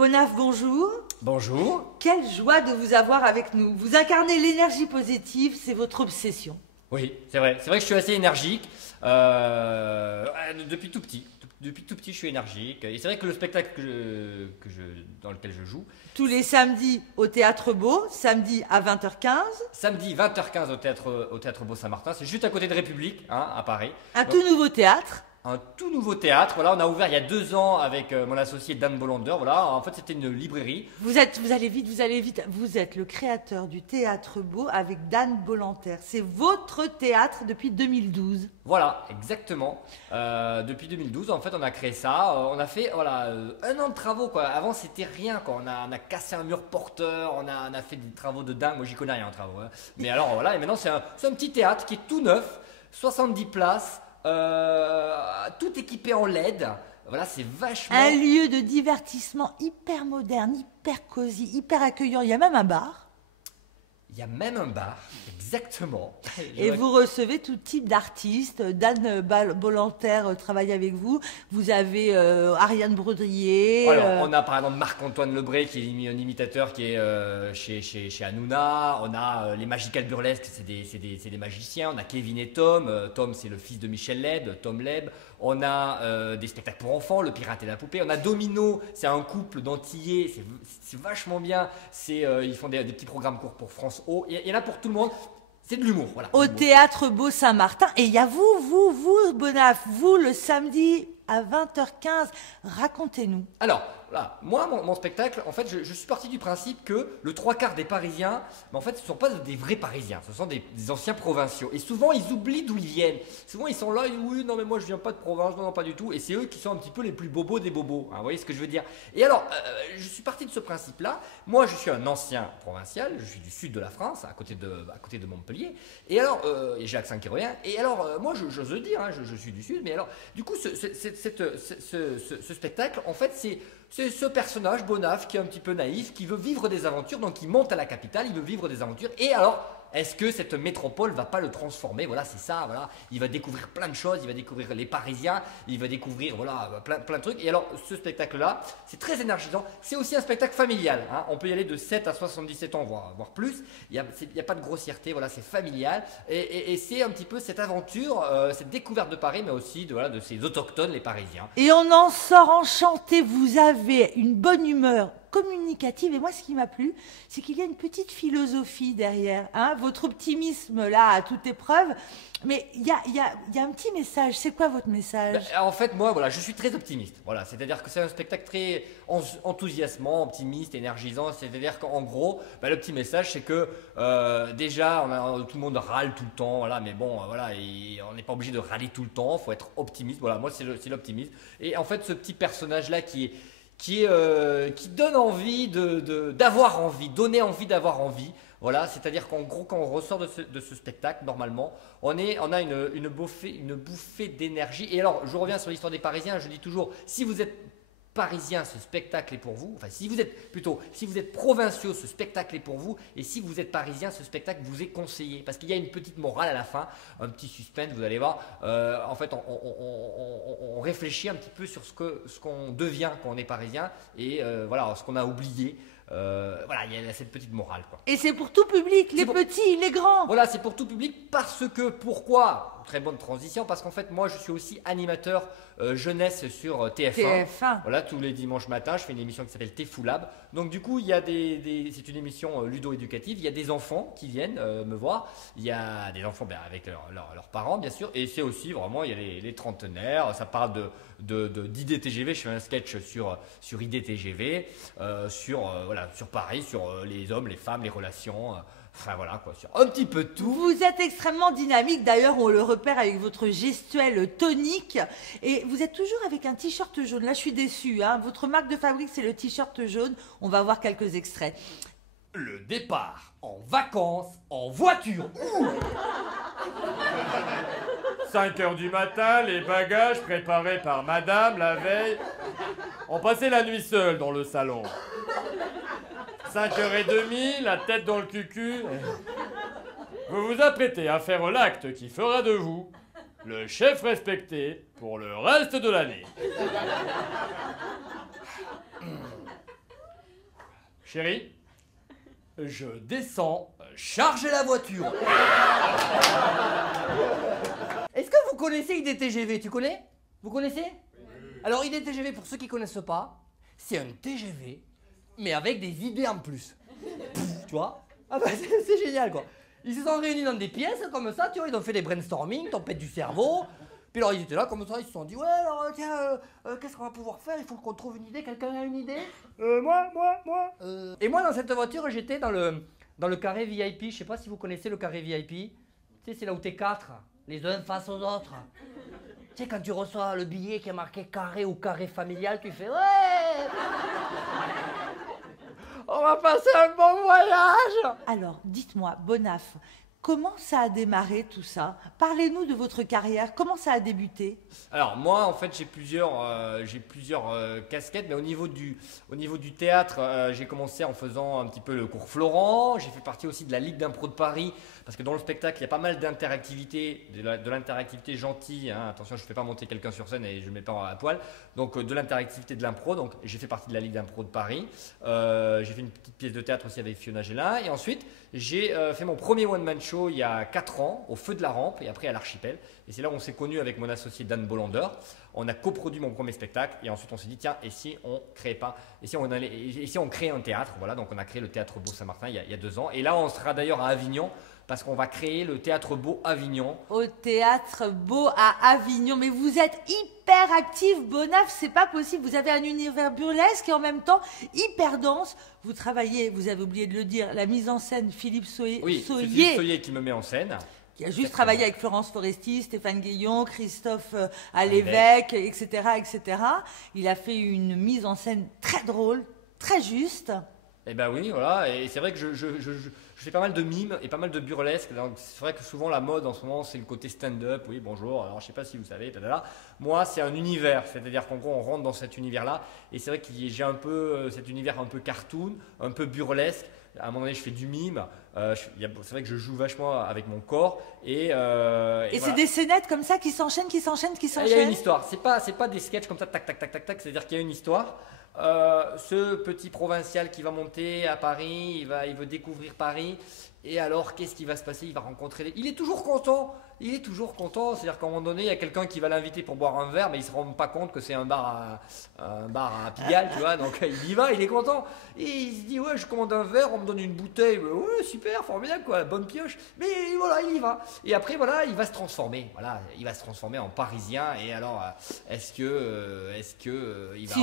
Bonaf, bonjour. Bonjour. Quelle joie de vous avoir avec nous. Vous incarnez l'énergie positive, c'est votre obsession. Oui, c'est vrai. C'est vrai que je suis assez énergique. Depuis tout petit. Depuis tout petit, je suis énergique. Et c'est vrai que le spectacle dans lequel je joue. Tous les samedis au Théâtre Beau, samedi à 20h15. Samedi 20h15 au Théâtre Beau Saint-Martin. C'est juste à côté de République, hein, à Paris. Un tout nouveau théâtre. Un tout nouveau théâtre. Voilà, on a ouvert il y a 2 ans avec mon associé Dan Bolander. Voilà, en fait, c'était une librairie. Vous allez vite. Vous êtes le créateur du Théâtre Beau avec Dan Bolander. C'est votre théâtre depuis 2012. Voilà, exactement. Depuis 2012, en fait, on a créé ça. On a fait 1 an de travaux, quoi. Avant, c'était rien, quoi. On a cassé un mur porteur, on a fait des travaux de dingue. Moi, j'y connais rien en travaux, hein. Mais alors, voilà, et maintenant, c'est un petit théâtre qui est tout neuf, 70 places, tout équipé en LED. Voilà, c'est vachement... Un lieu de divertissement hyper moderne, hyper cosy, hyper accueillant. Il y a même un bar. Il y a même un bar, exactement. Et vous recevez tout type d'artistes. Dan Bolander travaille avec vous. Vous avez Ariane Brodrier. Alors, on a par exemple Marc-Antoine Lebré qui est un imitateur qui est chez Hanouna. On a les Magical Burlesques, c'est des magiciens. On a Kevin et Tom. Tom, c'est le fils de Michel Leb, Tom Leb. On a des spectacles pour enfants, Le Pirate et la Poupée. On a Domino, c'est un couple d'Antillais. C'est vachement bien. Ils font des petits programmes courts pour France O. Il y en a pour tout le monde. C'est de l'humour, voilà. Au Théâtre Beau Saint-Martin. Et il y a vous, Bonaf, vous, le samedi à 20h15. Racontez-nous. Alors, voilà, moi, mon spectacle, en fait, je suis parti du principe que le 3/4 des Parisiens, mais en fait, ce ne sont pas des vrais Parisiens, ce sont des anciens provinciaux. Et souvent, ils oublient d'où ils viennent. Souvent, ils sont là, oui, non, mais moi, je viens pas de province, non, pas du tout. Et c'est eux qui sont un petit peu les plus bobos des bobos, hein, vous voyez ce que je veux dire? Et alors, je suis parti de ce principe-là. Moi, je suis un ancien provincial, je suis du sud de la France, à côté de Montpellier. Et alors, j'ai l'accent qui revient. Et alors, moi, j'ose le dire, hein, je suis du sud, mais alors, du coup, ce spectacle, en fait, c'est ce personnage, Bonaf, qui est un petit peu naïf, qui veut vivre des aventures, donc il monte à la capitale, il veut vivre des aventures, et alors, est-ce que cette métropole va pas le transformer? Voilà, c'est ça, voilà. Il va découvrir plein de choses, il va découvrir les Parisiens, il va découvrir, voilà, plein de trucs. Et alors, ce spectacle-là, c'est très énergisant. C'est aussi un spectacle familial, hein. On peut y aller de 7 à 77 ans, voire plus. Il y a pas de grossièreté, voilà, c'est familial. Et c'est un petit peu cette aventure, cette découverte de Paris, mais aussi de ces autochtones, les Parisiens. Et on en sort enchanté. Vous avez une bonne humeur communicative. Et moi, ce qui m'a plu, c'est qu'il y a une petite philosophie derrière, hein, votre optimisme là à toute épreuve. Mais il y a un petit message. C'est quoi votre message? En fait, moi, voilà, je suis très optimiste. Voilà, c'est-à-dire que c'est un spectacle très enthousiasmant, optimiste, énergisant. C'est-à-dire qu'en gros, le petit message, c'est que déjà, tout le monde râle tout le temps. Voilà, mais bon, voilà, on n'est pas obligé de râler tout le temps. Il faut être optimiste. Voilà, moi, c'est l'optimisme. Et en fait, ce petit personnage-là qui donne envie d'avoir envie, donner envie d'avoir envie. Voilà, c'est-à-dire qu'en gros, quand on ressort de ce spectacle, normalement, on a une bouffée d'énergie. Et alors, je reviens sur l'histoire des Parisiens, je dis toujours, si vous êtes Parisien, ce spectacle est pour vous. Enfin, si vous êtes provinciaux, ce spectacle est pour vous. Et si vous êtes Parisien, ce spectacle vous est conseillé. Parce qu'il y a une petite morale à la fin, un petit suspense, vous allez voir. En fait, on réfléchit un petit peu sur ce qu'on devient quand on est Parisien. Et voilà, ce qu'on a oublié. Voilà, il y a cette petite morale, quoi. Et c'est pour tout public, les petits, les grands. Voilà, c'est pour tout public parce que, pourquoi? Très bonne transition, parce qu'en fait, moi, je suis aussi animateur jeunesse sur TF1. TF1. Voilà, tous les dimanches matins, je fais une émission qui s'appelle Tfoulab. Donc, du coup, c'est une émission ludo-éducative. Il y a des enfants qui viennent me voir. Il y a des enfants avec leurs parents, bien sûr. Et c'est aussi, vraiment, il y a les trentenaires. Ça parle d'IDTGV. Je fais un sketch sur IDTGV, sur Paris, sur les hommes, les femmes, les relations. Enfin voilà quoi, sur un petit peu tout. Vous êtes extrêmement dynamique, d'ailleurs on le repère avec votre gestuelle tonique. Et vous êtes toujours avec un t-shirt jaune. Là je suis déçue, hein. Votre marque de fabrique c'est le t-shirt jaune. On va voir quelques extraits. Le départ en vacances en voiture. 5h du matin, les bagages préparés par madame la veille. On passait la nuit seul dans le salon. 5h30, la tête dans le cucu. Vous vous apprêtez à faire l'acte qui fera de vous le chef respecté pour le reste de l'année. Chérie, je descends, chargez la voiture. Est-ce que vous connaissez IDTGV? Tu connais? Vous connaissez? Alors IDTGV, pour ceux qui ne connaissent pas, c'est un TGV, mais avec des idées en plus. Tu vois? Ah bah c'est génial quoi. Ils se sont réunis dans des pièces comme ça, tu vois, ils ont fait des brainstorming, tempête du cerveau. Puis alors ils étaient là comme ça, ils se sont dit ouais alors tiens, qu'est-ce qu'on va pouvoir faire? Il faut qu'on trouve une idée, quelqu'un a une idée? Moi. Et moi dans cette voiture j'étais dans le carré VIP, je sais pas si vous connaissez le carré VIP. Tu sais c'est là où t'es quatre, les uns face aux autres. Tu sais quand tu reçois le billet qui est marqué carré ou carré familial, tu fais ouais. On va passer un bon voyage. Alors, dites-moi, Bonaf, comment ça a démarré tout ça? Parlez-nous de votre carrière, comment ça a débuté? Alors moi en fait j'ai plusieurs casquettes, mais au niveau du théâtre, j'ai commencé en faisant un petit peu le cours Florent, j'ai fait partie aussi de la Ligue d'impro de Paris, parce que dans le spectacle il y a pas mal d'interactivité, de l'interactivité gentille, hein. Attention je ne fais pas monter quelqu'un sur scène et je ne mets pas à poil, donc de l'interactivité de l'impro, donc j'ai fait partie de la Ligue d'impro de Paris, j'ai fait une petite pièce de théâtre aussi avec Fiona Gélin, et ensuite j'ai fait mon premier one-man show il y a 4 ans au Feu de la Rampe et après à l'Archipel. Et c'est là où on s'est connus avec mon associé Dan Bolander. On a coproduit mon premier spectacle et ensuite on s'est dit tiens, et si on créait un théâtre? Voilà, donc on a créé le Théâtre Beau Saint-Martin il y a 2 ans. Et là on sera d'ailleurs à Avignon parce qu'on va créer le Théâtre Beau Avignon. Au Théâtre Beau à Avignon. Mais vous êtes hyper actif, Bonaf, c'est pas possible. Vous avez un univers burlesque et en même temps hyper dense. Vous travaillez, vous avez oublié de le dire, la mise en scène Philippe Soyer. Oui, c'est Philippe Soyer qui me met en scène. Qui a juste travaillé avec Florence Foresti, Stéphane Guillon, Christophe Alévèque, etc., etc. Il a fait une mise en scène très drôle, très juste. Eh ben oui, voilà, et c'est vrai que je fais pas mal de mimes et pas mal de burlesque, donc c'est vrai que souvent la mode en ce moment c'est le côté stand-up, oui bonjour, alors je sais pas si vous savez, tadala. Moi c'est un univers, c'est-à-dire qu'en gros on rentre dans cet univers-là, et c'est vrai que j'ai un peu cet univers un peu cartoon, un peu burlesque, à un moment donné je fais du mime, c'est vrai que je joue vachement avec mon corps, et c'est voilà. des scénettes comme ça qui s'enchaînent. Il y a une histoire, c'est pas des sketchs comme ça, tac, tac, tac, tac, tac, c'est-à-dire qu'il y a une histoire. Ce petit provincial qui va monter à Paris, il veut découvrir Paris, et alors qu'est-ce qui va se passer? Il va rencontrer il est toujours content, c'est-à-dire qu'à un moment donné il y a quelqu'un qui va l'inviter pour boire un verre, mais il se rend pas compte que c'est un bar à Pigalle, tu vois, donc il y va, il est content, et il se dit ouais je commande un verre, on me donne une bouteille, ouais super, formidable quoi, bonne pioche, mais voilà il y va, et après voilà il va se transformer, en Parisien, et alors est-ce que il va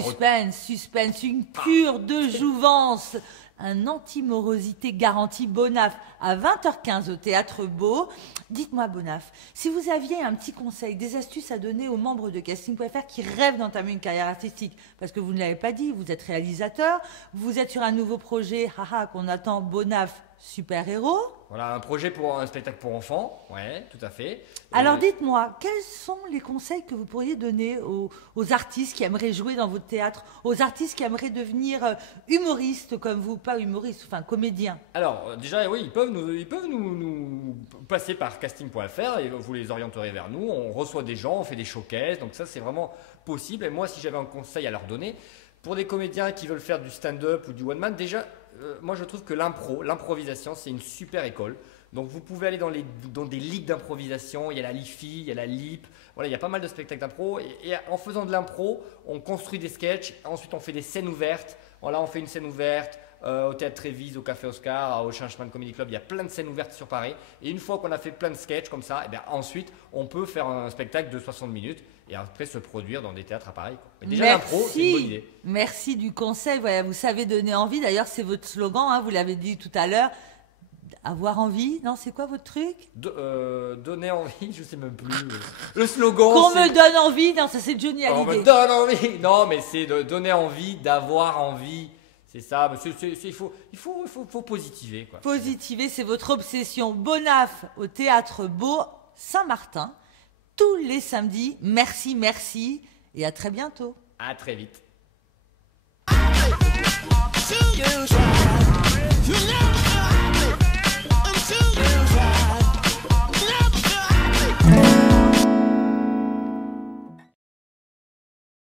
Suspense, une cure de jouvence, un anti-morosité garantie. Bonaf à 20h15 au Théâtre Beau. Dites-moi Bonaf, si vous aviez un petit conseil, des astuces à donner aux membres de casting.fr qui rêvent d'entamer une carrière artistique, parce que vous ne l'avez pas dit, vous êtes réalisateur, vous êtes sur un nouveau projet, qu'on attend, Bonaf super-héros. Voilà, un projet pour un spectacle pour enfants, ouais, tout à fait. Alors dites-moi, quels sont les conseils que vous pourriez donner aux artistes qui aimeraient jouer dans votre théâtre, aux artistes qui aimeraient devenir humoristes comme vous, pas humoristes, enfin comédiens? Alors déjà, oui, ils peuvent nous passer par casting.fr et vous les orienterez vers nous. On reçoit des gens, on fait des showcases, donc ça c'est vraiment possible. Et moi, si j'avais un conseil à leur donner, pour des comédiens qui veulent faire du stand-up ou du one-man, déjà, moi je trouve que l'improvisation, c'est une super école. Donc vous pouvez aller dans des ligues d'improvisation, il y a la LIFI, il y a la LIP, voilà, il y a pas mal de spectacles d'impro. Et en faisant de l'impro, on construit des sketchs, ensuite on fait des scènes ouvertes. Voilà, on fait une scène ouverte au Théâtre Trévise, au Café Oscar, au Changeman Comedy Club, il y a plein de scènes ouvertes sur Paris. Et une fois qu'on a fait plein de sketchs comme ça, et bien ensuite on peut faire un spectacle de 60 minutes et après se produire dans des théâtres à Paris, quoi. Mais déjà l'impro, c'est une bonne idée. Merci du conseil, voilà, vous savez donner envie, d'ailleurs c'est votre slogan, hein, vous l'avez dit tout à l'heure. Avoir envie, non, c'est quoi votre truc? Donner envie, je sais même plus. Le slogan. Qu'on me donne envie, non, ça c'est Johnny Hallyday. On me donne envie, non, mais c'est de donner envie, d'avoir envie. C'est ça, il faut positiver, quoi. Positiver, c'est votre obsession. Bonaf au Théâtre Beau Saint-Martin, tous les samedis. Merci, merci, et à très bientôt. À très vite. You never until you try.